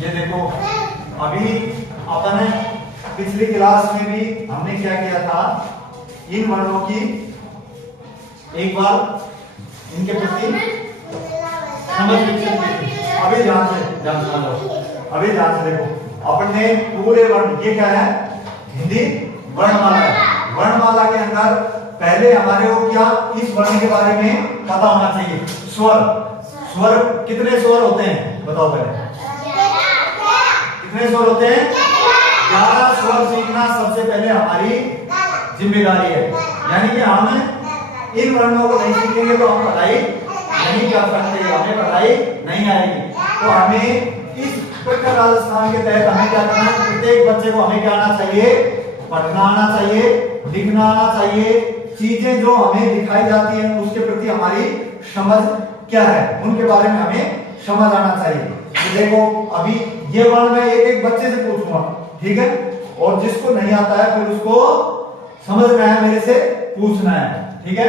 ये देखो, अभी अपन पिछली क्लास में भी हमने क्या किया था, इन वर्णों की एक बार इनके प्रति समझ विकसित की। अभी ध्यान से अभी ध्यान से देखो, अपन ने पूरे वर्ण, ये क्या है, हिंदी वर्णमाला है। वर्णमाला के अंदर पहले हमारे को क्या, इस वर्ण के बारे में पता होना चाहिए। स्वर, स्वर कितने स्वर होते हैं बताओ पहले, कितने स्वर होते हैं? 11 स्वर सीखना सबसे पहले हमारी जिम्मेदारी है। यानी कि हम इन वर्णों को नहीं सीखेंगे तो हम पढ़ाई नहीं कर सकते, हमें पढ़ाई नहीं आएगी। तो हमें इस प्रकार राजस्थान के तहत हमें क्या करना है, प्रत्येक बच्चे को हमें क्या आना चाहिए, पढ़ना आना चाहिए, लिखना आना चाहिए। चीजें जो हमें दिखाई जाती हैं उसके प्रति हमारी समझ क्या है, उनके बारे में हमें समझ आना चाहिए। तो देखो, अभी ये वर्ण मैं एक एक बच्चे से पूछूंगा, ठीक है, और जिसको नहीं आता है फिर उसको समझना है, मेरे से पूछना है, ठीक है।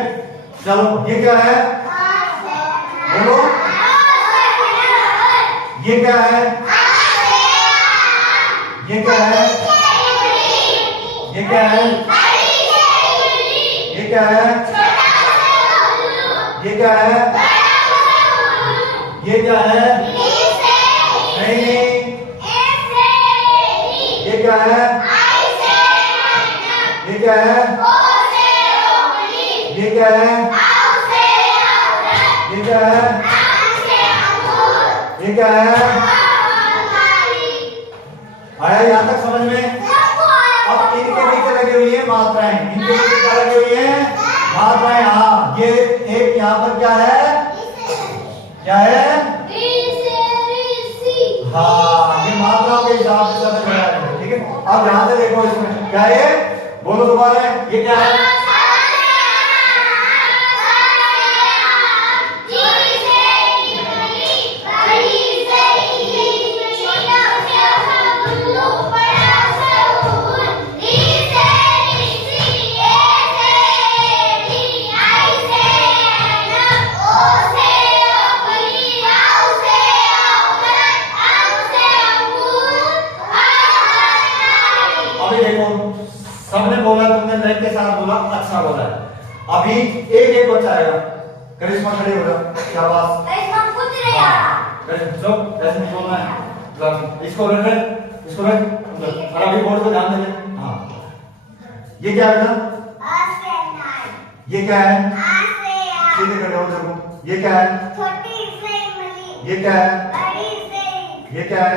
चलो, ये क्या है, बोलो, ये क्या है, ये क्या है, ये क्या है, ये क्या है, ये क्या है, ये क्या है, नहीं नहीं, ये क्या है, ये क्या है, ये क्या है, ये क्या है, ये क्या है, आया यहाँ तक समझ में? अब इनके नीचे लगी हुई है मात्राएं, इनके नीचे क्या लगी हुई है, मात्राएं। हाँ, ये एक यहाँ पर क्या है, क्या है, हाँ, ये मात्राओं के हिसाब से समझ में आ रहा है, ठीक है। अब ध्यान से देखो, इसमें क्या है, बोलो दोबारा, ये क्या है, सबने बोला, तुमने लाइक के साथ बोला, अच्छा बोला है। अभी एक एक बच्चा आएगा, करिश्मा खड़े हो जाओ, शाबाश, चुप, ऐसे नहीं बोलना है, इसको रख, इसको रख, और अभी बोर्ड को ध्यान दे। हाँ, ये क्या है बेटा, ये क्या है, सीधे खड़े हो जाओ, ये क्या है, ये क्या है, ये क्या है,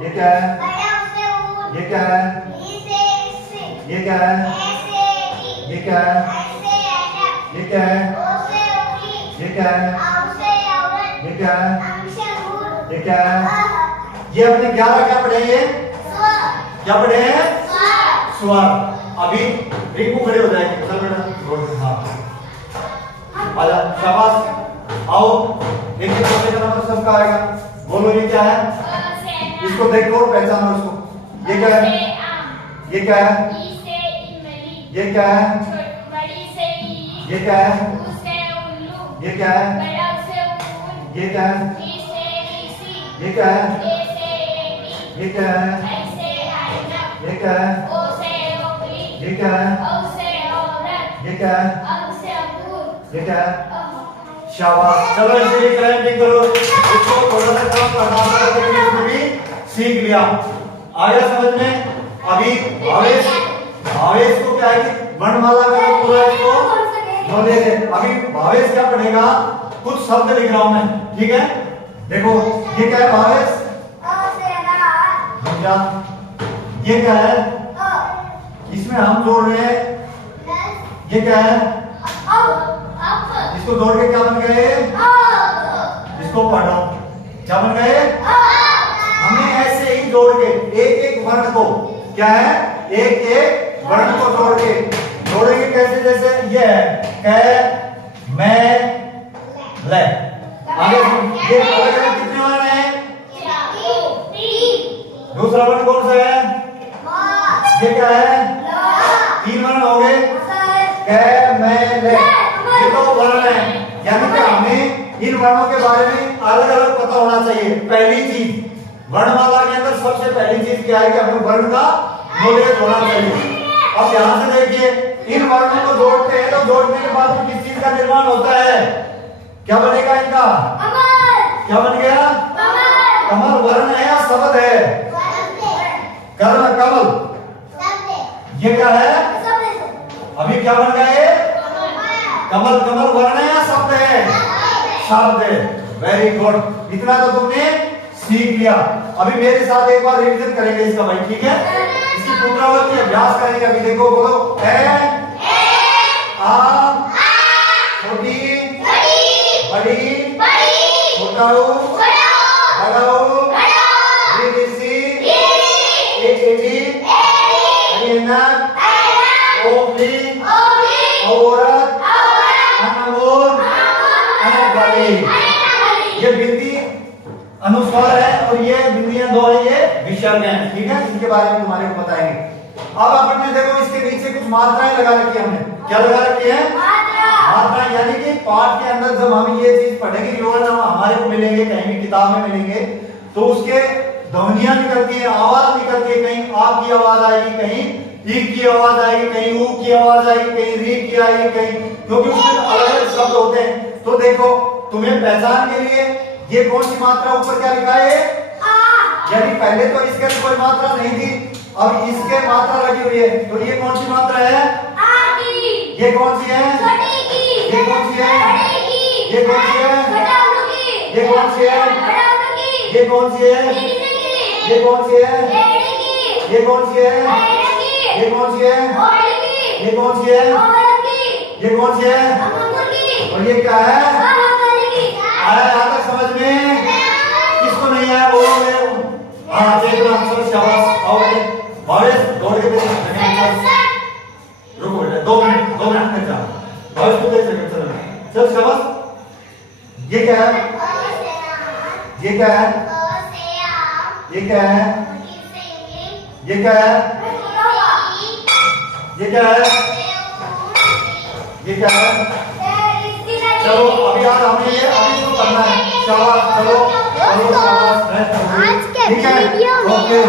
ये क्या है, ये क्या है, ये क्या है, ये क्या है, ये क्या है, ये क्या है, ये क्या है, ये क्या है, ये अपने 11 क्या पढ़े हैं, क्या पढ़े हैं, स्वर। अभी रिंकू खड़े हो जाएंगे, चल बेटा, हाँ, आजा, शाबाश, आओ, एक एक का नंबर सबका आएगा, बोलो ये क्या है, इसको देखो पहचानो इसको, ये क्या है, ये क्या है, ये क्या है, ये क्या है, ये क्या है, ये क्या है, ये क्या है, ये क्या है, ये क्या है, ये क्या है, ये क्या है, ये क्या है, शाबाश। चलो इसे भी करो, इसको थोड़ा सा कम करना भी सीख लिया, आ गया समझ में। अभी भावेश को क्या है कि वर्णमाला का पूरा इसको नॉलेज है। अभी भावेश क्या पढ़ेगा, कुछ शब्द लिख रहा हूं मैं, ठीक है। देखो, ये क्या है भावेश, क्या, ये क्या है, इसमें हम जोड़ रहे हैं, ये क्या है, इसको जोड़ के क्या बन गए, इसको पढ़ो, क्या बन गए, हमें ऐसे ही जोड़ के एक एक वर्ण को, क्या है, एक एक वर्ण को जोड़ेंगे कैसे, जैसे ये है कै, मैं, ले, आगे ये अलग अलग कितने वर्ण हैं, दूसरा वर्ण कौन सा है, ये क्या है, 3 वर्ण हो गए, कै, मैं, ले, ये तो वर्ण है। यानी कि हमें इन वर्णों के बारे में अलग अलग पता होना चाहिए। पहली चीज वर्णमाला के अंदर सबसे पहली चीज क्या है कि हमें वर्ण का नॉलेज होना चाहिए। अब ध्यान से देखिए, इन वर्णों को जोड़ते हैं तो जोड़ने के बाद किस चीज का निर्माण होता है? क्या बनेगा इनका? क्या बन गया? कमल वर्ण है या शब्द है? कमल ये क्या है? अभी क्या बन गया ये? कमल वर्ण है या शब्द है? शब्द है। वेरी गुड, इतना तो तुमने सीख लिया। अभी मेरे साथ एक बार रिवीजन करेंगे इसका भाई, ठीक है? इसकी पुनरावृत्ति अभ्यास करेंगे। अभी देखो, बोलो ए आ छोटी बड़ी छोटा ये बिंदी अनुस्वार है और ये बिंदियां दो है, ये विसर्ग है, ठीक है? इनके बारे में तुम्हारे को बताएंगे। अब आपने देखो इसके नीचे कुछ मात्राएं लगा रखी है हमने। क्या लगा रखी है? मात्रा, यानी कि पाठ के अंदर जब हम ये चीज पढ़ेंगे, विवरण हमारे को मिलेंगे, कहीं भी किताब में मिलेंगे, तो उसके ध्वनियां निकलती है, आवाज निकलती है। कहीं आ की आवाज आएगी, कहीं ई की आवाज आएगी, कहीं ऊ की आवाज आएगी, कहीं री की आएगी, कहीं, क्योंकि उसमें अलग अलग शब्द होते हैं। तो देखो, तुम्हें पहचान के लिए ये कौन सी मात्रा ऊपर क्या लिखा है? यानी पहले तो इसके कोई मात्रा नहीं थी, अब इसके मात्रा लगी हुई है। तो ये कौन सी मात्रा है? ये कौन सी है? ये कौन सी है? ये कौन सी है? ये कौन सी है? ये कौन सी है? ये कौन सी है? ये कौन सी है? ये कौन सी है? ये कौन सी है? ये कौन सी है? और ये क्या है? आया यहाँ तक समझ में? किसको नहीं आया बोलो मेरे? हाँ देखो आंसर, शाबाश। आओ बेटे, भावेश दौड़ के बेटे, रुको बेटा, 2 मिनट तक जा। भावेश को दे सेकंड चल, शाबाश। ये क्या है? ये क्या है? ये क्या है? ये क्या है? ये क्या है? ये क्या है? चलो अभी यार हमें ये अभी तो करना है। शाबाश, चलो चलो, शाबाश, ठीक है? ओके।